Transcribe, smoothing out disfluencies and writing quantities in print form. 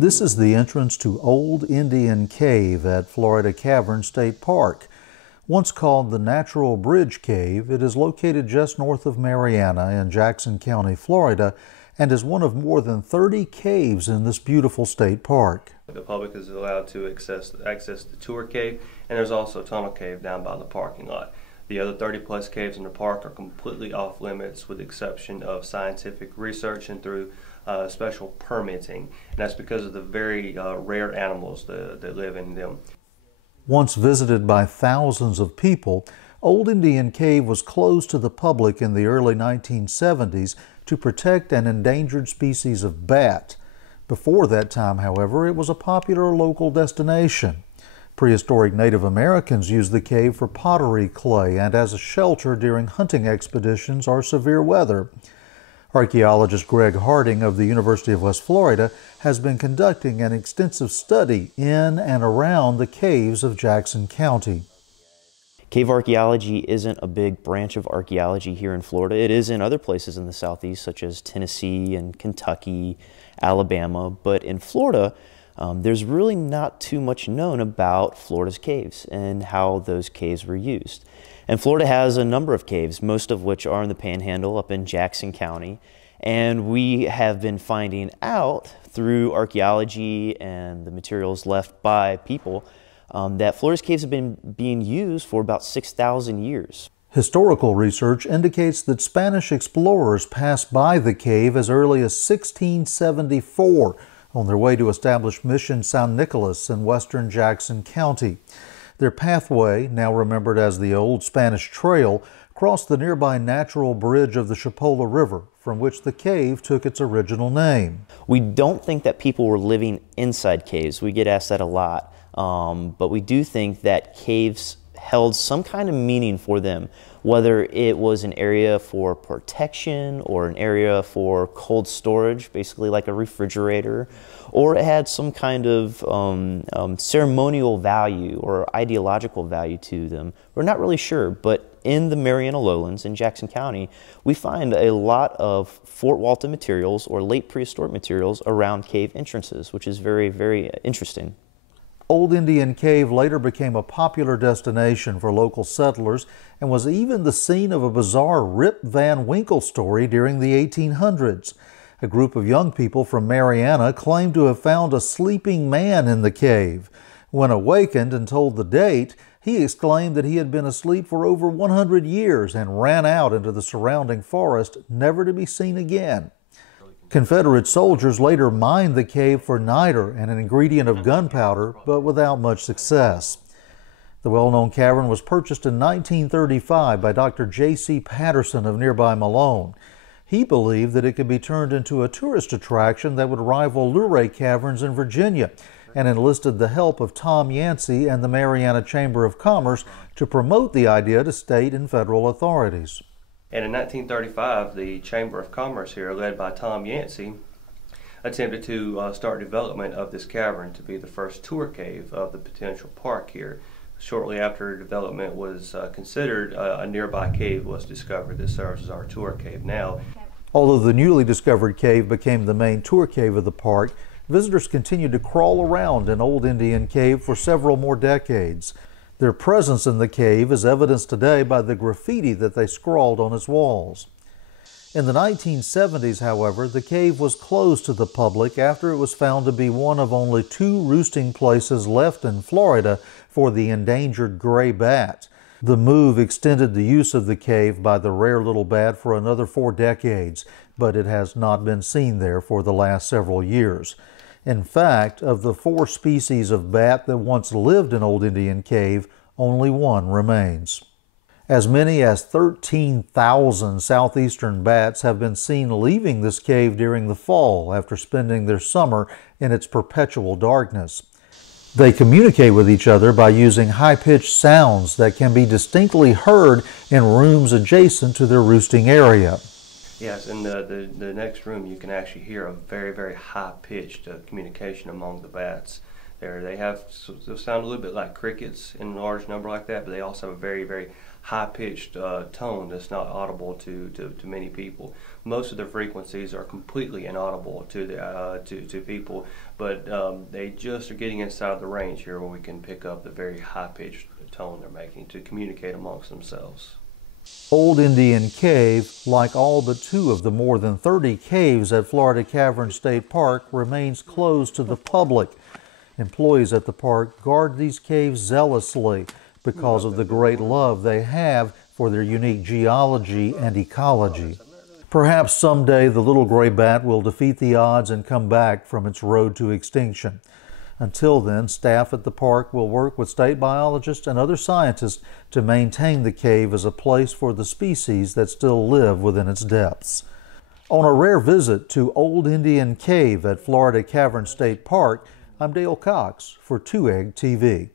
This is the entrance to Old Indian Cave at Florida Caverns State Park. Once called the Natural Bridge Cave, it is located just north of Marianna in Jackson County, Florida, and is one of more than 30 caves in this beautiful state park. The public is allowed to access the tour cave, and there's also a tunnel cave down by the parking lot. The other 30-plus caves in the park are completely off limits with the exception of scientific research and through special permitting. And that's because of the very rare animals that live in them. Once visited by thousands of people, Old Indian Cave was closed to the public in the early 1970s to protect an endangered species of bat. Before that time, however, it was a popular local destination. Prehistoric Native Americans used the cave for pottery clay and as a shelter during hunting expeditions or severe weather. Archaeologist Greg Harding of the University of West Florida has been conducting an extensive study in and around the caves of Jackson County. Cave archaeology isn't a big branch of archaeology here in Florida. It is in other places in the southeast, such as Tennessee and Kentucky, Alabama. But in Florida, there's really not too much known about Florida's caves and how those caves were used. And Florida has a number of caves, most of which are in the Panhandle up in Jackson County. And we have been finding out through archaeology and the materials left by people that Florida's caves have been being used for about 6,000 years. Historical research indicates that Spanish explorers passed by the cave as early as 1674 on their way to establish Mission San Nicolas in western Jackson County. Their pathway, now remembered as the Old Spanish Trail, crossed the nearby natural bridge of the Chipola River, from which the cave took its original name. We don't think that people were living inside caves. We get asked that a lot. But we do think that caves held some kind of meaning for them, whether it was an area for protection or an area for cold storage, basically like a refrigerator, or it had some kind of ceremonial value or ideological value to them. We're not really sure, but in the Marianna lowlands in Jackson County, we find a lot of Fort Walton materials or late prehistoric materials around cave entrances, which is very, very interesting. Old Indian Cave later became a popular destination for local settlers and was even the scene of a bizarre Rip Van Winkle story during the 1800s. A group of young people from Marianna claimed to have found a sleeping man in the cave. When awakened and told the date, he exclaimed that he had been asleep for over 100 years and ran out into the surrounding forest, never to be seen again. Confederate soldiers later mined the cave for niter, an ingredient of gunpowder, but without much success. The well-known cavern was purchased in 1935 by Dr. J.C. Patterson of nearby Malone. He believed that it could be turned into a tourist attraction that would rival Luray Caverns in Virginia, and enlisted the help of Tom Yancey and the Marianna Chamber of Commerce to promote the idea to state and federal authorities. And in 1935, the Chamber of Commerce here, led by Tom Yancey, attempted to start development of this cavern to be the first tour cave of the potential park here. Shortly after development was considered, a nearby cave was discovered that serves as our tour cave now. Although the newly discovered cave became the main tour cave of the park, visitors continued to crawl around in Old Indian Cave for several more decades. Their presence in the cave is evidenced today by the graffiti that they scrawled on its walls. In the 1970s, however, the cave was closed to the public after it was found to be one of only 2 roosting places left in Florida for the endangered gray bat. The move extended the use of the cave by the rare little bat for another 4 decades, but it has not been seen there for the last several years. In fact, of the 4 species of bat that once lived in Old Indian Cave, only 1 remains. As many as 13,000 southeastern bats have been seen leaving this cave during the fall after spending their summer in its perpetual darkness. They communicate with each other by using high-pitched sounds that can be distinctly heard in rooms adjacent to their roosting area. Yes, in the next room you can actually hear a very, very high-pitched communication among the bats. They'll sound a little bit like crickets in a large number like that, but they also have a very, very high-pitched tone that's not audible to many people. Most of the frequencies are completely inaudible to people, but they just are getting inside of the range here where we can pick up the very high-pitched tone they're making to communicate amongst themselves. Old Indian Cave, like all but 2 of the more than 30 caves at Florida Caverns State Park, remains closed to the public. Employees at the park guard these caves zealously because of the great love they have for their unique geology and ecology. Perhaps someday the little gray bat will defeat the odds and come back from its road to extinction. Until then, staff at the park will work with state biologists and other scientists to maintain the cave as a place for the species that still live within its depths. On a rare visit to Old Indian Cave at Florida Caverns State Park, I'm Dale Cox for Egg TV.